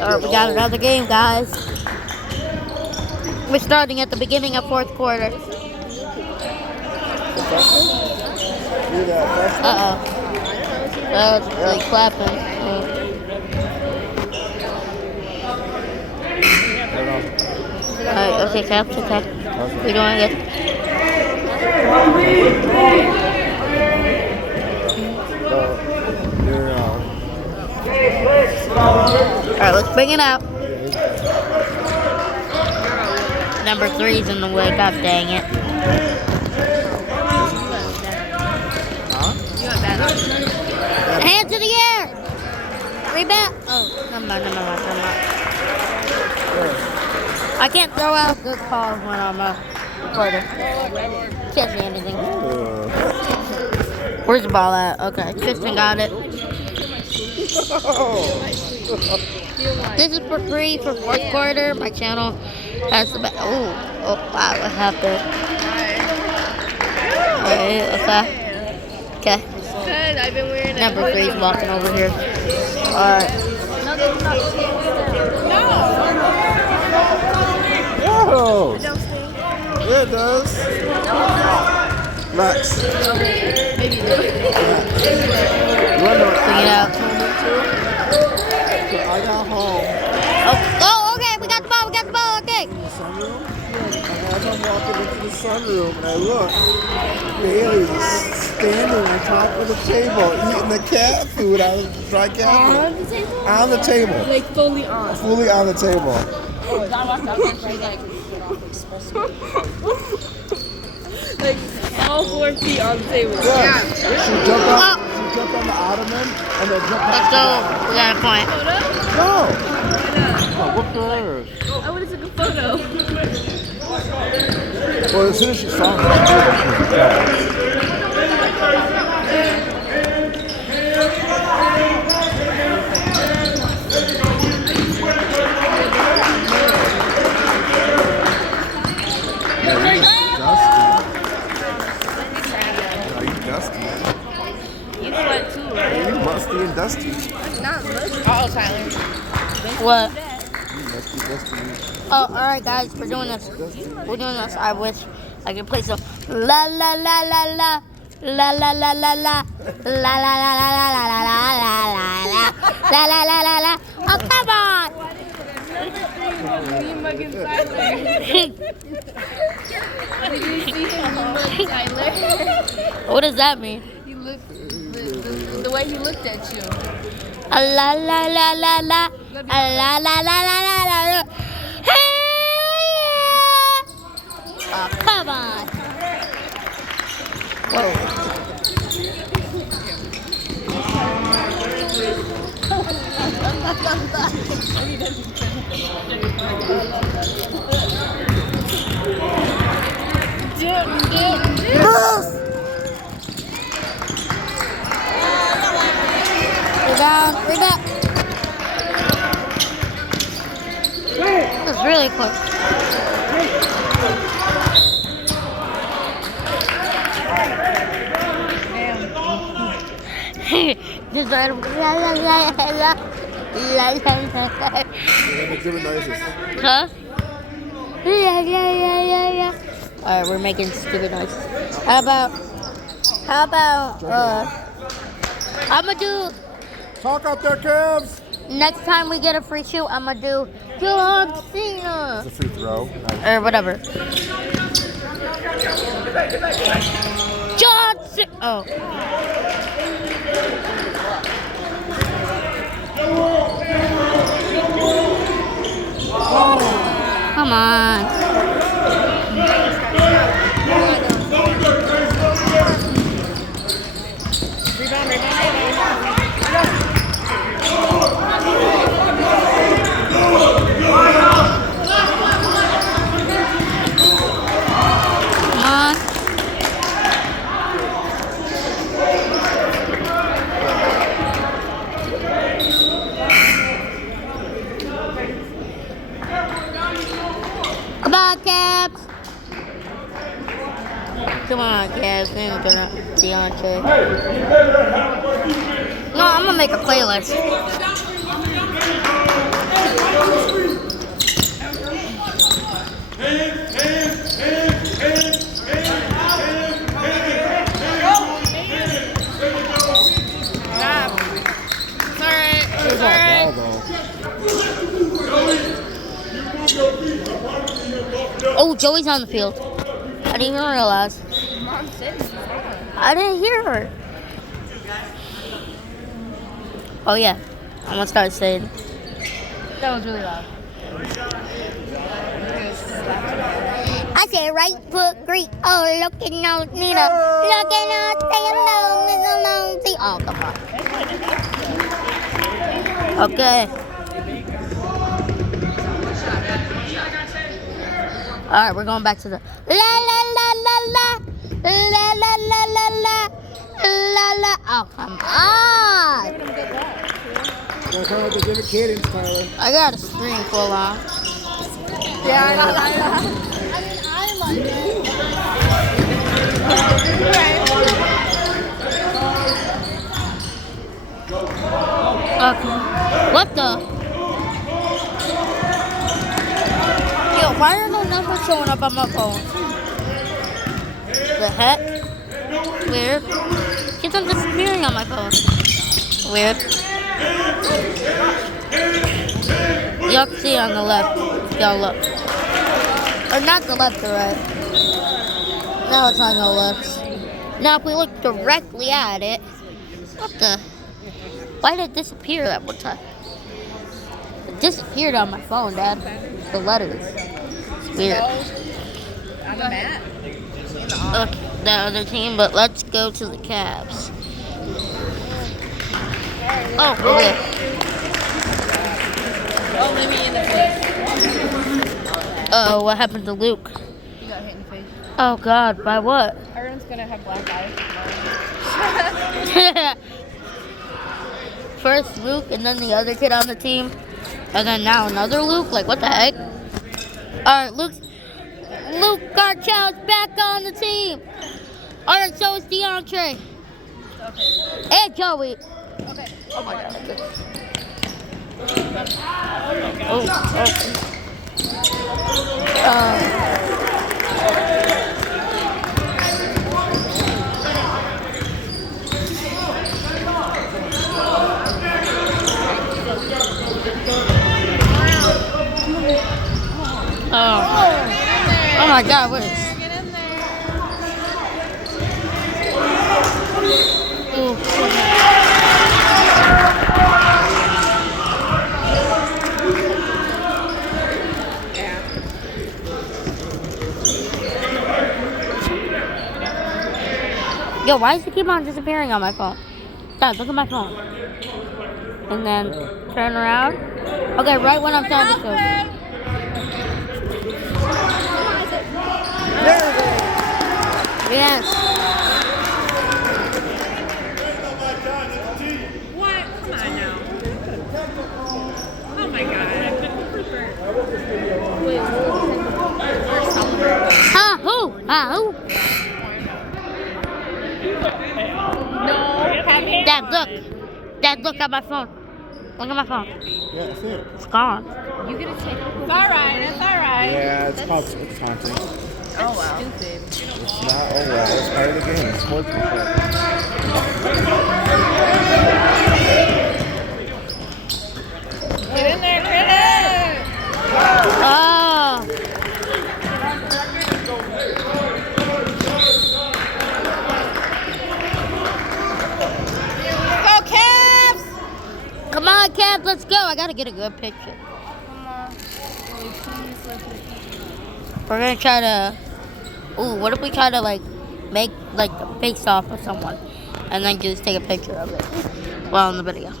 Alright, we got another game, guys. We're starting at the beginning of fourth quarter. Uh-oh. That was like clapping. Alright, okay, Caps, okay. We're doing it. Alright, let's bring it out. Number 3's in the way, god dang it. Hand to the air! Rebound! Oh, never mind. I can't throw out good calls when I'm a reporter. Can't say anything. Where's the ball at? Okay, Tristan got it. This is for free for fourth quarter. My channel has the best. Oh, wow, what happened? Alright, okay. Good, I've been wearing it. Number 3's walking over here. Alright. No! Yeah, it does. Max. Maybe You want to know what Bring it out. I got home Oh, okay, we got the ball, okay. in the sunroom. And as I'm walking into the sunroom, and I look, Bailey's standing on top of the table, eating the cat food out of the dry cat food. on the table? On the table. Like fully on. Fully on the table. Like all 4 feet on the table. Yeah. She jumped on the ottoman and then jumped Let's back. go. We got a point. No! Photo? Oh, what cares? I would have took a photo. Well, as soon as she saw me, You sweat too, right? you musty and dusty. Not much. Oh, Tyler. What? You musty, dusty. Oh, alright, guys, we're doing this. I wish I could play some la la la la la. La la la la la. La la la la la la la la la la. La la la la la. Oh, come on! You mugging Tyler. Did you see him mug Tyler? What does that mean? He looked, the way he looked at you. La la la la la. La la la la la la. Hey! Oh, come on! Whoa. Move! Rebound. That's really close. Just right. La la la la la. La la la la. Huh? Yeah. Alright, we're making stupid noises. How about, I'ma do, Talk out there, Cavs! next time we get a free shoot, I'ma do John Cena. It's a free throw. Or whatever. John Cena. Oh. Come on. Come on, Caps. Come on, Caps. Then gonna Deontay. No, I'm gonna make a playlist. Oh, Joey's on the field. I didn't even realize. I didn't hear her. Oh yeah, I'm gonna start saying. That was really loud. I said right foot great. Oh, looking out, Nita. Looking out, stay alone, see. Oh, come on. Okay. All right, we're going back to the la la la la la la la la la la la la. Oh, come on. That's how to give a cadence, Tyler. I got a screen full on. Yeah, I know. Okay. What the? Yo, why are no numbers showing up on my phone? The heck? Weird. Keeps on disappearing on my phone. Weird. Y'all can see on the left. Y'all look. Or not the left or right. No, it's on the left. Now, if we look directly at it, what the? Why did it disappear that one time? It disappeared on my phone, Dad. The letters. It's weird. On the mat? Okay, the other team, but let's go to the Cavs. Oh, okay. Oh, maybe in the face. Uh-oh, what happened to Luke? He got hit in the face. Oh, God, by what? Everyone's gonna have black eyes. First Luke, and then the other kid on the team. And then now another Luke? Like, what the heck? Alright, Luke Garchow's back on the team. Alright, so is DeAndre. Okay. And Joey. Okay. Oh my God. Oh my God, what is Get in there. Ooh. Yo, why does it keep on disappearing on my phone? Dad, look at my phone. And then turn around. Okay, right when I'm trying to show. Yes. What? Come on now. Oh my God. Wait, Who? Who? no. Dad, look. Dad, look at my phone. Look at my phone. Yeah, that's it. It's gone. You get a take. It's alright. It's alright. Yeah, it's called taunting. Oh wow. Stupid. It's not, oh well, it's part of the game. It's sportsmanship. Get in there, critter! Oh. Go Cavs! Come on, Cavs, let's go. I gotta get a good picture. Come on. We're gonna try to. Ooh, what if we try to make a face off of someone, and then just take a picture of it? Well, in the video,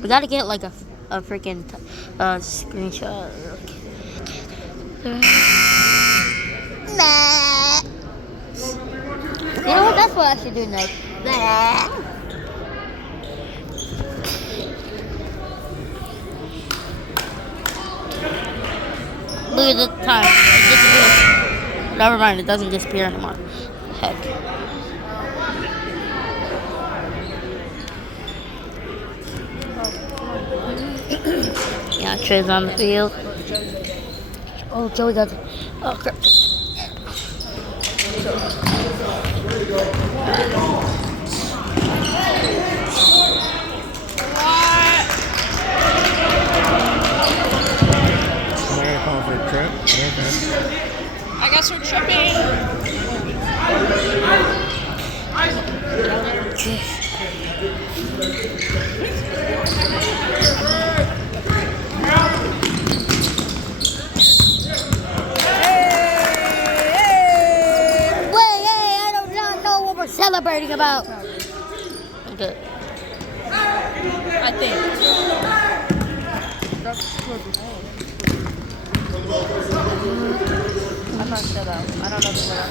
we gotta get like a freaking screenshot. Nah. You know what? That's what I should do next. Nah. Look at the time. It disappeared. Never mind, it doesn't disappear anymore. Heck. Trey's on the field. Oh, Joey got it. Oh, crap. Am I gonna call for a trip? Okay. I guess we're tripping. Wait, hey, I do not know what we're celebrating about. Okay. I think. I'm not sure though. I don't know the word.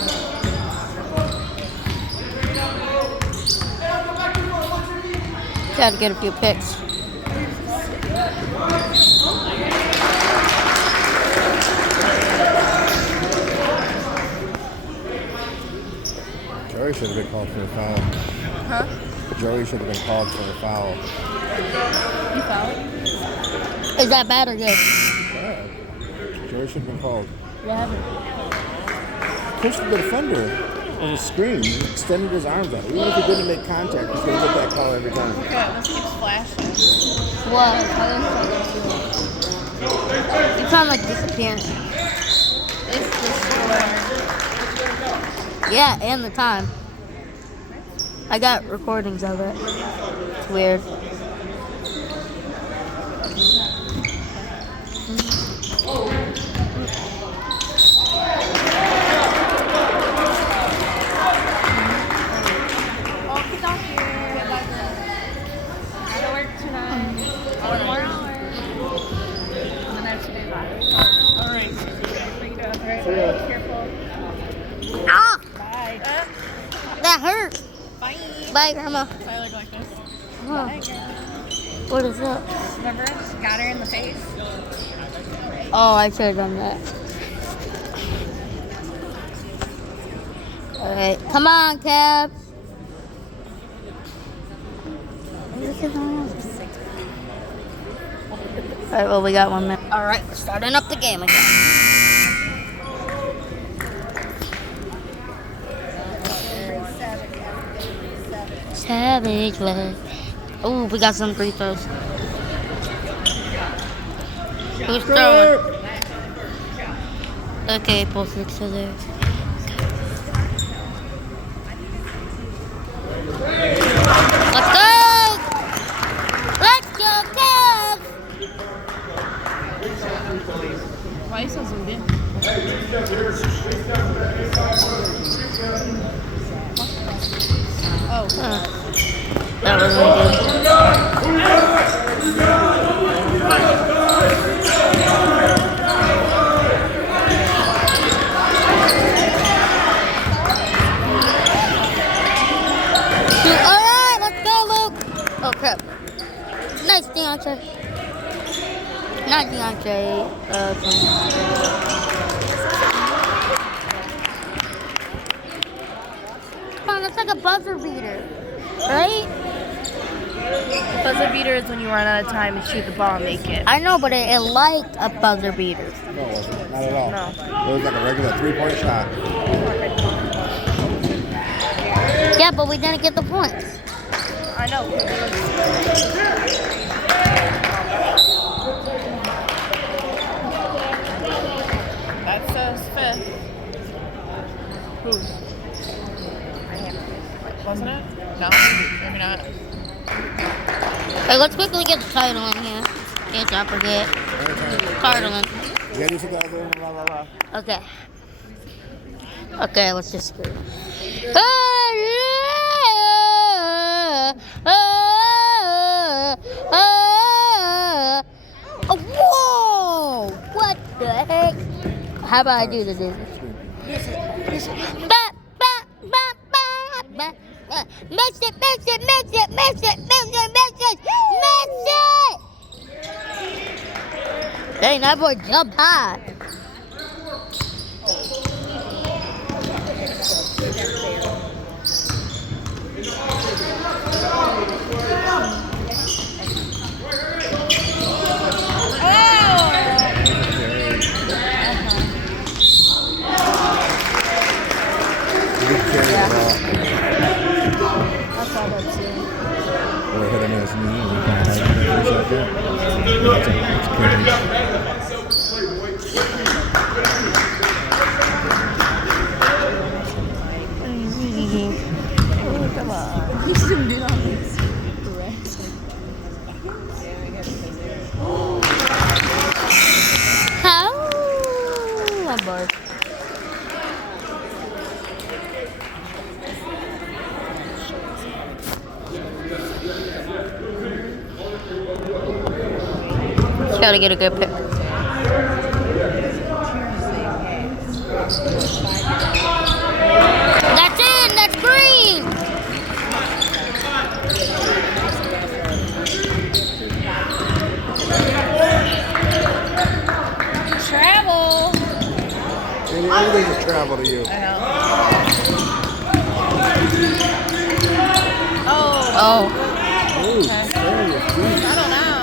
Gotta get a few picks. Joey should have been called for a foul. Huh? Joey should have been called for a foul. You fouled? Is that bad or good? Yeah. Joey should have been called. What happened? Pushed the defender on the screen. He extended his arms out. Even if he didn't make contact, he's going to get that call every time. Okay, this keeps flashing. What? You sound like disappearing. It's the score. Yeah, and the time. I got recordings of it. It's weird. Ah! Bye. That hurt. Bye. Bye, Grandma. Tyler like this. Huh. Bye, girl. What is that? Remember? Got her in the face. Oh, I should have done that. Alright, come on, Cavs. Alright, well, we got 1 minute. Alright, we're starting up the game again. Savage love. Oh, we got some free throws. Who's throwing? Okay, both six are there. Let's go! Let's go, Cavs! Why are you so zoomed in? Oh. That wasn't good. Alright, let's go, Luke! Oh, crap. Nice, DeAndre. Not DeAndre. Come on, it's like a buzzer beater. Right? Buzzer beater is when you run out of time and shoot the ball and make it. I know, but it liked a buzzer beater. No, it wasn't. Not at all. No. It was like a regular 3-point shot. Yeah, but we didn't get the points. I know. That says fifth. Whose? Wasn't it? No, maybe not. Hey, let's quickly get the title in here. Yes, I forget. Title in. Yeah, you together. Blah, blah, blah. Okay. Okay, let's just go. Whoa! What the heck? How about I do this? Miss it! Dang, that boy jumped high. Oh! on his knee and he kind of hugging it for a second. That's crazy. Come on. How? I'm bored. Gotta get a good pick. That's in. That's green. Travel. Everything's a travel to you. I know. Oh. Oh. Ooh, there you go. I don't know.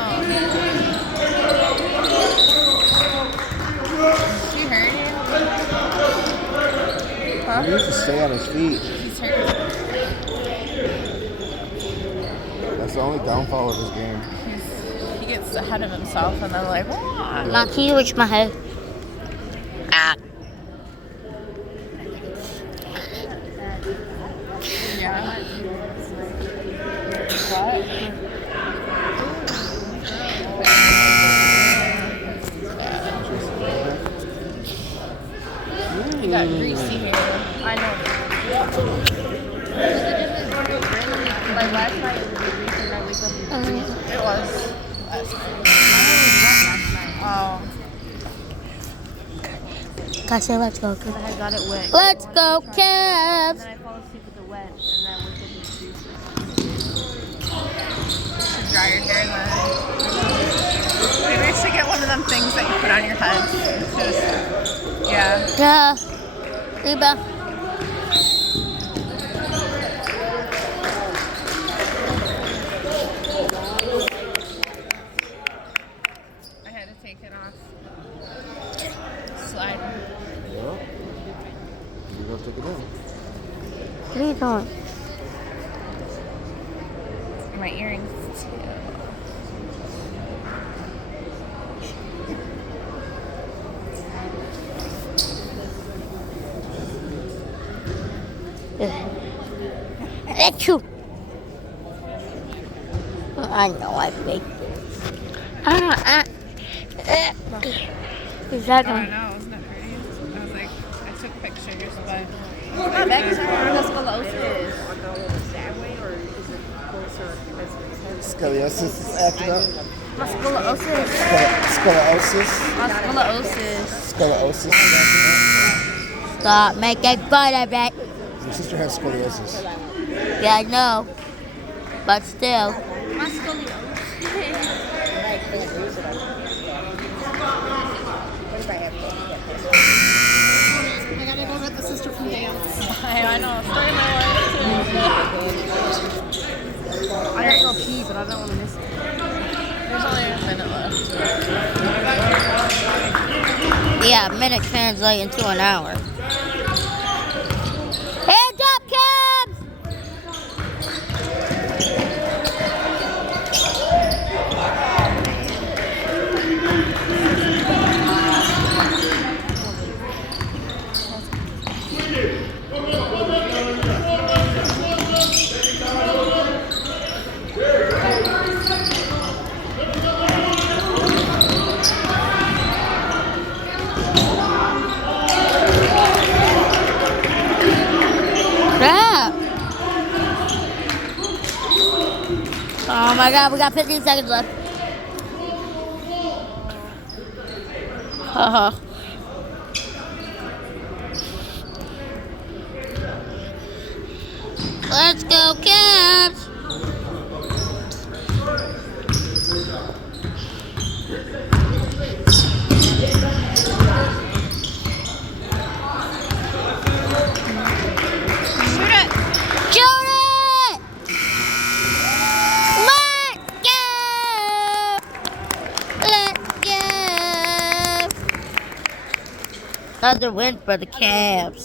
You hurt him? Huh? He needs to stay on his feet. He's hurt. That's the only downfall of his game. He gets ahead of himself and then like, what? Now can you reach my head? Ah. Yeah. What? You got greasy hair. I know. Like last night it was greasy and I wake up with grease. It was last night. Oh. Can I say let's go? I got it wet. Let's go, And Cavs! then I fall asleep with the wet and then I wake up with greasy. Should dry your hair then. Maybe I should get one of them things that you put on your head. It's just, yeah. Yeah. Reba. I had to take it off. Slide. Well, you go take it down. What are you doing? My earrings too. Achoo! I know I faked it. Is that Oh, I going? know, isn't that pretty? I was like, I took pictures, but my back is hurting. Let's go scoliosis. Scoliosis is acting up. My scoliosis. Scoliosis. My scoliosis. Scoliosis is acting Stop making fun of it. up. Your sister has scoliosis. Yeah, I know. But still. My scoliosis. I gotta go get the sister from dance. I know. Story of my life. I gotta go pee, but I don't want to miss it. There's only a minute left. Yeah, a minute translate into an hour. Hands up, Cavs! Crap! Oh my god, we got 15 seconds left. Haha. Let's go, Cavs! Shoot it! Shoot it! Let's go! Let's go! Another win for the Cavs.